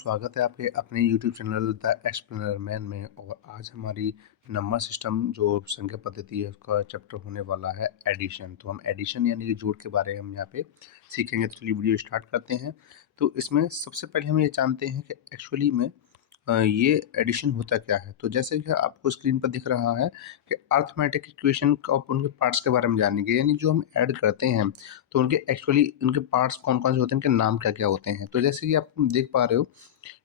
स्वागत है आपके अपने YouTube channel the explainer man में। और आज हमारी नंबर सिस्टम जो संख्या पद्धति है उसका चैप्टर होने वाला है एडिशन। तो हम एडिशन यानी कि जोड़ के बारे में हम यहाँ पे सीखेंगे। तो चलिए वीडियो स्टार्ट करते हैं। तो इसमें सबसे पहले हम ये जानते हैं कि एक्चुअली में ये एडिशन होता क्या है। तो जैसे कि आपको स्क्रीन पर दिख रहा है कि अर्थमेटिक इक्वेशन का उनके पार्ट्स के बारे में जानेंगे, यानी जो हम ऐड करते हैं तो उनके एक्चुअली उनके पार्ट्स कौन कौन से होते हैं, उनके नाम क्या क्या होते हैं। तो जैसे कि आप देख पा रहे हो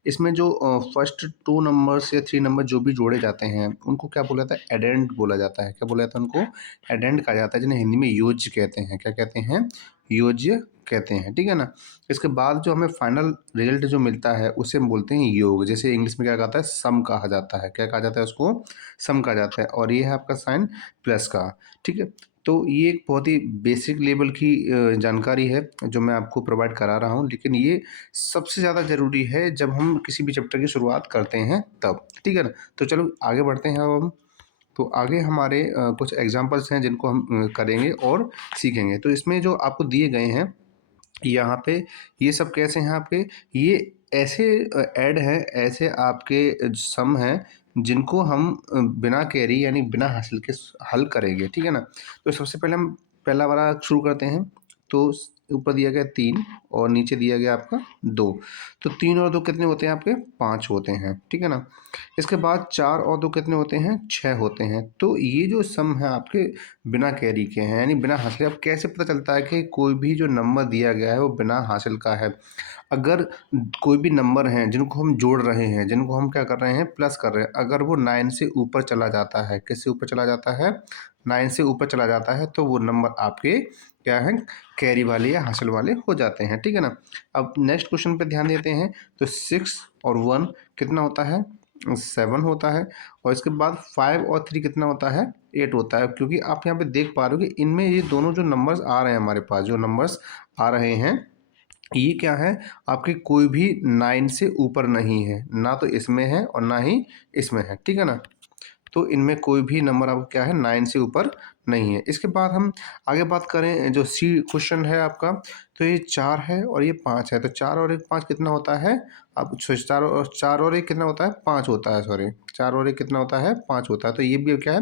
इसमें जो फर्स्ट 2 नंबर्स या 3 नंबर जो भी जोड़े जाते हैं उनको क्या बोला जाता है, एडेंड बोला जाता है। क्या बोला जाता है उनको, एडेंड कहा जाता है, जिन्हें हिंदी में योज्य कहते हैं। क्या कहते हैं, योज्य कहते हैं, ठीक है ना। इसके बाद जो हमें फाइनल रिजल्ट जो मिलता है उसे हम बोलते हैं योग। जैसे इंग्लिश में क्या कहता है, सम कहा जाता है। क्या कहा जाता है उसको, सम कहा जाता है। और ये है आपका साइन प्लस का, ठीक है। तो ये एक बहुत ही बेसिक लेवल की जानकारी है जो मैं आपको प्रोवाइड करा रहा हूँ, लेकिन ये सबसे ज़्यादा ज़रूरी है जब हम किसी भी चैप्टर की शुरुआत करते हैं तब, ठीक है ना। तो चलो आगे बढ़ते हैं अब हम। तो आगे हमारे कुछ एग्जांपल्स हैं जिनको हम करेंगे और सीखेंगे। तो इसमें जो आपको दिए गए हैं यहाँ पे, ये सब कैसे हैं आपके, ये ऐसे ऐड हैं, ऐसे आपके सम हैं जिनको हम बिना कैरी यानी बिना हासिल के हल करेंगे, ठीक है ना। तो सबसे पहले हम पहला वाला शुरू करते हैं। तो ऊपर दिया गया 3 और नीचे दिया गया आपका 2। तो 3 और 2 कितने होते हैं आपके, 5 होते हैं, ठीक है ना। इसके बाद 4 और 2 कितने होते हैं, 6 होते हैं। तो ये जो सम है आपके बिना कैरी के हैं यानी बिना हासिल। अब कैसे पता चलता है कि कोई भी जो नंबर दिया गया है वो बिना हासिल का है। अगर कोई भी नंबर हैं जिनको हम जोड़ रहे हैं, जिनको हम क्या कर रहे हैं, प्लस कर रहे हैं, अगर वो 9 से ऊपर चला जाता है, किससे ऊपर चला जाता है, 9 से ऊपर चला जाता है, तो वो नंबर आपके क्या है, कैरी वाले या हासिल वाले हो जाते हैं, ठीक है ना। अब नेक्स्ट क्वेश्चन पे ध्यान देते हैं। तो 6 और 1 कितना होता है, 7 होता है। और इसके बाद 5 और 3 कितना होता है, 8 होता है। क्योंकि आप यहाँ पे देख पा रहे हो कि इनमें ये दोनों जो नंबर्स आ रहे हैं, हमारे पास जो नंबर्स आ रहे हैं, ये क्या है, आपके कोई भी 9 से ऊपर नहीं है, ना तो इसमें है और ना ही इसमें है, ठीक है ना। तो इनमें कोई भी नंबर आपका क्या है, 9 से ऊपर नहीं है। इसके बाद हम आगे बात करें, जो सी क्वेश्चन है आपका, तो ये 4 है और ये 5 है। तो 4 और 1 5 कितना होता है, अब 4 और 1 कितना होता है, 5 होता है, सॉरी 4 और 1 कितना होता है, 5 होता है। तो ये भी क्या है,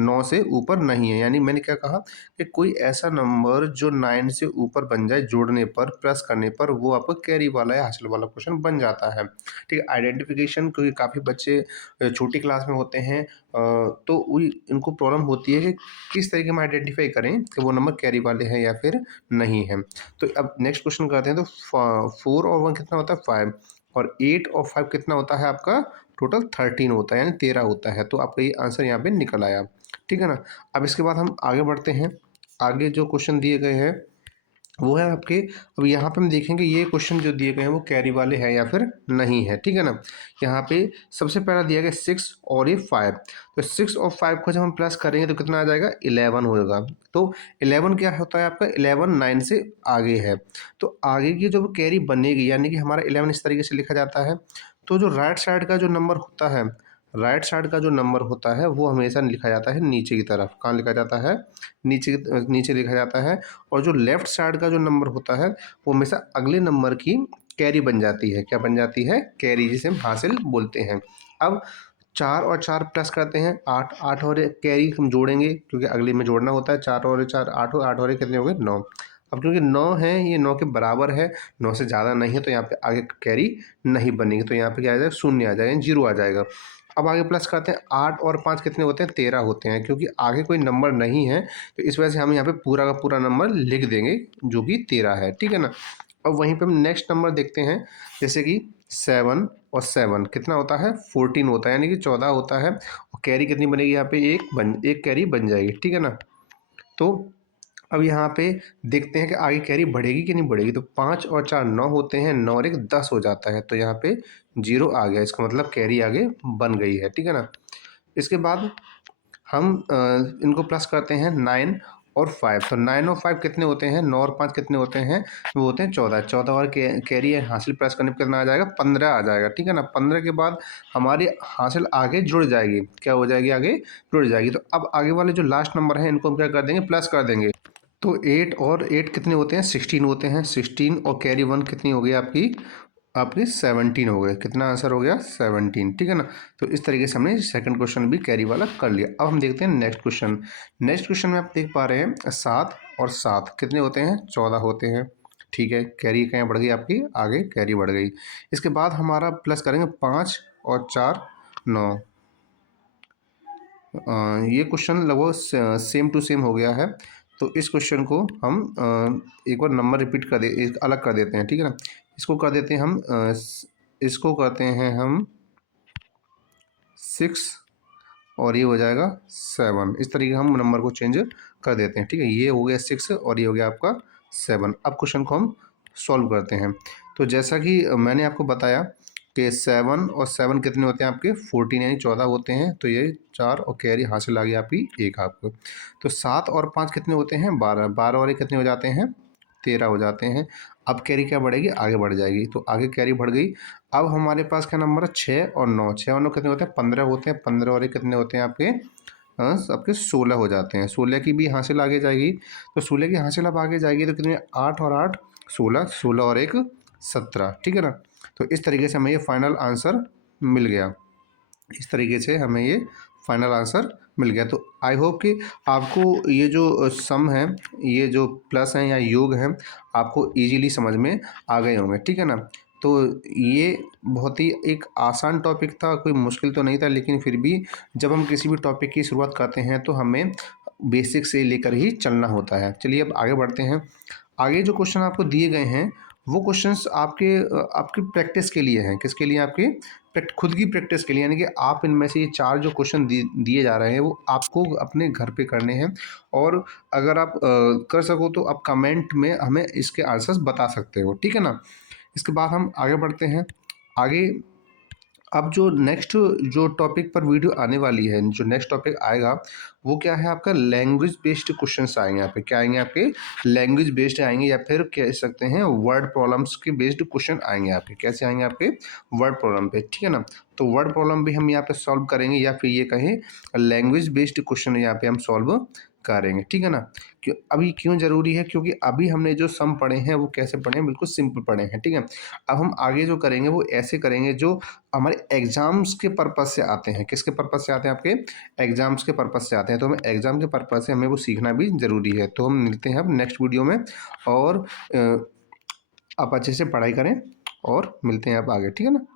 9 से ऊपर नहीं है। यानी मैंने क्या कहा कि कोई ऐसा नंबर जो 9 से ऊपर बन जाए जोड़ने पर, प्लस करने पर, वो आपको कैरी वाला या हासिल वाला क्वेश्चन बन जाता है, ठीक है। आइडेंटिफिकेशन, क्योंकि काफ़ी बच्चे छोटी क्लास में होते हैं तो इनको प्रॉब्लम होती है कि किस तरीके में आइडेंटिफाई करें कि वो नंबर कैरी वाले हैं या फिर नहीं है। तो अब नेक्स्ट क्वेश्चन करते हैं। तो 4 और 1 कितना होता है, 5। और 8 और 5 कितना होता है आपका, टोटल 13 होता है, यानी 13 होता है। तो आपका ये आंसर यहाँ पे निकल आया, ठीक है ना। अब इसके बाद हम आगे बढ़ते हैं। आगे जो क्वेश्चन दिए गए हैं वो है आपके, अब यहाँ पे हम देखेंगे ये क्वेश्चन जो दिए गए हैं वो कैरी वाले हैं या फिर नहीं है, ठीक है ना। यहाँ पे सबसे पहला दिया गया 6 और ये 5। तो 6 और 5 को जब हम प्लस करेंगे तो कितना आ जाएगा, 11 होगा। तो 11 क्या होता है आपका, 11 9 से आगे है। तो आगे की जो कैरी बनेगी, यानी कि हमारा 11 इस तरीके से लिखा जाता है। तो जो राइट साइड का जो नंबर होता है, राइट साइड का जो नंबर होता है वो हमेशा लिखा जाता है नीचे की तरफ। कहाँ लिखा जाता है, नीचे नीचे लिखा जाता है। और जो लेफ्ट साइड का जो नंबर होता है वो हमेशा अगले नंबर की कैरी बन जाती है। क्या बन जाती है, कैरी, जिसे हम हासिल बोलते हैं। अब 4 और 4 प्लस करते हैं, 8 8 और एक कैरी हम जोड़ेंगे क्योंकि अगले में जोड़ना होता है। 4 और 4 8 8 और एक कितने हो गए, 9। अब क्योंकि 9 है, ये 9 के बराबर है, 9 से ज़्यादा नहीं है, तो यहाँ पे आगे कैरी नहीं बनेगी। तो यहाँ पे क्या आ जाएगा, शून्य आ जाएगा, 0 आ जाएगा। अब आगे प्लस करते हैं, 8 और 5 कितने होते हैं, 13 होते हैं। क्योंकि आगे कोई नंबर नहीं है तो इस वजह से हम यहाँ पे पूरा का पूरा नंबर लिख देंगे जो कि 13 है, ठीक है ना। अब वहीं पे हम नेक्स्ट नंबर देखते हैं। जैसे कि 7 और 7 कितना होता है, 14 होता है, यानी कि 14 होता है। और कैरी कितनी बनेगी यहाँ पे, एक कैरी बन जाएगी, ठीक है ना। तो अब यहाँ पे देखते हैं कि आगे कैरी बढ़ेगी कि नहीं बढ़ेगी। तो 5 और 4 9 होते हैं, 9 और 1 10 हो जाता है। तो यहाँ पे 0 आ गया, इसका मतलब कैरी आगे बन गई है, ठीक है ना। इसके बाद हम इनको प्लस करते हैं, 9 और 5। तो 9 और 5 कितने होते हैं, 9 और 5 कितने होते हैं, वो होते हैं 14। 14 और कैरी हासिल प्लस करने पर कितना आ जाएगा, 15 आ जाएगा, ठीक है ना। 15 के बाद हमारी हासिल आगे जुड़ जाएगी, क्या हो जाएगी, आगे जुड़ जाएगी। तो अब आगे वाले जो लास्ट नंबर हैं इनको हम क्या कर देंगे, प्लस कर देंगे। तो 8 और 8 कितने होते हैं, 16 होते हैं। 16 और कैरी 1 कितनी हो गई आपकी, आपके 17 हो गए। कितना आंसर हो गया? 17, ठीक है ना। तो इस तरीके से हमने सेकंड क्वेश्चन भी कैरी वाला कर लिया। अब हम देखते हैं नेक्स्ट क्वेश्चन। नेक्स्ट क्वेश्चन में आप देख पा रहे हैं 7 और 7 कितने होते हैं? 14 होते हैं, ठीक है। कैरी कहाँ बढ़ गई आपकी? आगे कैरी बढ़ गई। इसके बाद हमारा प्लस करेंगे 5 और 4 9। ये क्वेश्चन लगभग सेम टू सेम हो गया है। तो इस क्वेश्चन को हम एक बार नंबर रिपीट कर दे, एक अलग कर देते हैं, ठीक है ना। इसको कर देते हैं हम इसको करते हैं हम 6 और ये हो जाएगा 7। इस तरीके हम नंबर को चेंज कर देते हैं, ठीक है। ये हो गया 6 और ये हो गया आपका 7। अब क्वेश्चन को हम सॉल्व करते हैं। तो जैसा कि मैंने आपको बताया कि 7 और 7 कितने होते हैं आपके? 14 यानी 14 होते हैं। तो ये 4 और कैरी हासिल आ गई आपकी 1 आपको। तो 7 और 5 कितने होते हैं? 12। 12 और ये कितने हो जाते हैं? 13 हो जाते हैं। अब कैरी क्या बढ़ेगी? आगे बढ़ जाएगी। तो आगे कैरी बढ़ गई। अब हमारे पास क्या नंबर है? 6 और 9। 6 और 9 कितने होते हैं? 15 होते हैं। 15 और ये कितने होते हैं आपके? आपके 16 हो जाते हैं। 16 की भी हासिल आगे जाएगी। तो 16 की हासिल अब आगे जाएगी तो कितने? 8 और 8 16, 16 और 1 17, ठीक है ना। तो इस तरीके से हमें ये फाइनल आंसर मिल गया। इस तरीके से हमें ये फाइनल आंसर मिल गया। तो आई होप कि आपको ये जो सम है, ये जो प्लस हैं या योग हैं, आपको इजीली समझ में आ गए होंगे, ठीक है ना। तो ये बहुत ही एक आसान टॉपिक था, कोई मुश्किल तो नहीं था, लेकिन फिर भी जब हम किसी भी टॉपिक की शुरुआत करते हैं तो हमें बेसिक से लेकर ही चलना होता है। चलिए अब आगे बढ़ते हैं। आगे जो क्वेश्चन आपको दिए गए हैं वो क्वेश्चंस आपकी प्रैक्टिस के लिए हैं। किसके लिए? आपके खुद की प्रैक्टिस के लिए, यानी कि आप इनमें से ये 4 जो क्वेश्चन दिए जा रहे हैं वो आपको अपने घर पे करने हैं। और अगर आप कर सको तो आप कमेंट में हमें इसके आंसर्स बता सकते हो, ठीक है ना। इसके बाद हम आगे बढ़ते हैं। आगे अब जो नेक्स्ट जो टॉपिक पर वीडियो आने वाली है, जो नेक्स्ट टॉपिक आएगा वो क्या है आपका? लैंग्वेज बेस्ड क्वेश्चंस आएंगे यहाँ पे। क्या आएंगे आपके? लैंग्वेज बेस्ड आएंगे, या फिर कह सकते हैं वर्ड प्रॉब्लम्स के बेस्ड क्वेश्चन आएंगे आपके। कैसे आएंगे आपके? वर्ड प्रॉब्लम पे, ठीक है ना। तो वर्ड प्रॉब्लम भी हम यहाँ पे सॉल्व करेंगे, या फिर ये कहें लैंग्वेज बेस्ड क्वेश्चन यहाँ पे हम सॉल्व करेंगे, ठीक है ना। क्यों अभी क्यों ज़रूरी है? क्योंकि अभी हमने जो सम पढ़े हैं वो कैसे पढ़े हैं? बिल्कुल सिंपल पढ़े हैं, ठीक है। अब हम आगे जो करेंगे वो ऐसे करेंगे जो हमारे एग्जाम्स के पर्पज से आते हैं। किसके पर्पज से आते हैं? आपके एग्जाम्स के पर्पज से आते हैं। तो हमें एग्जाम के पर्पज से हमें वो सीखना भी ज़रूरी है। तो हम मिलते हैं अब नेक्स्ट वीडियो में। और आप अच्छे से पढ़ाई करें और मिलते हैं अब आगे, ठीक है ना।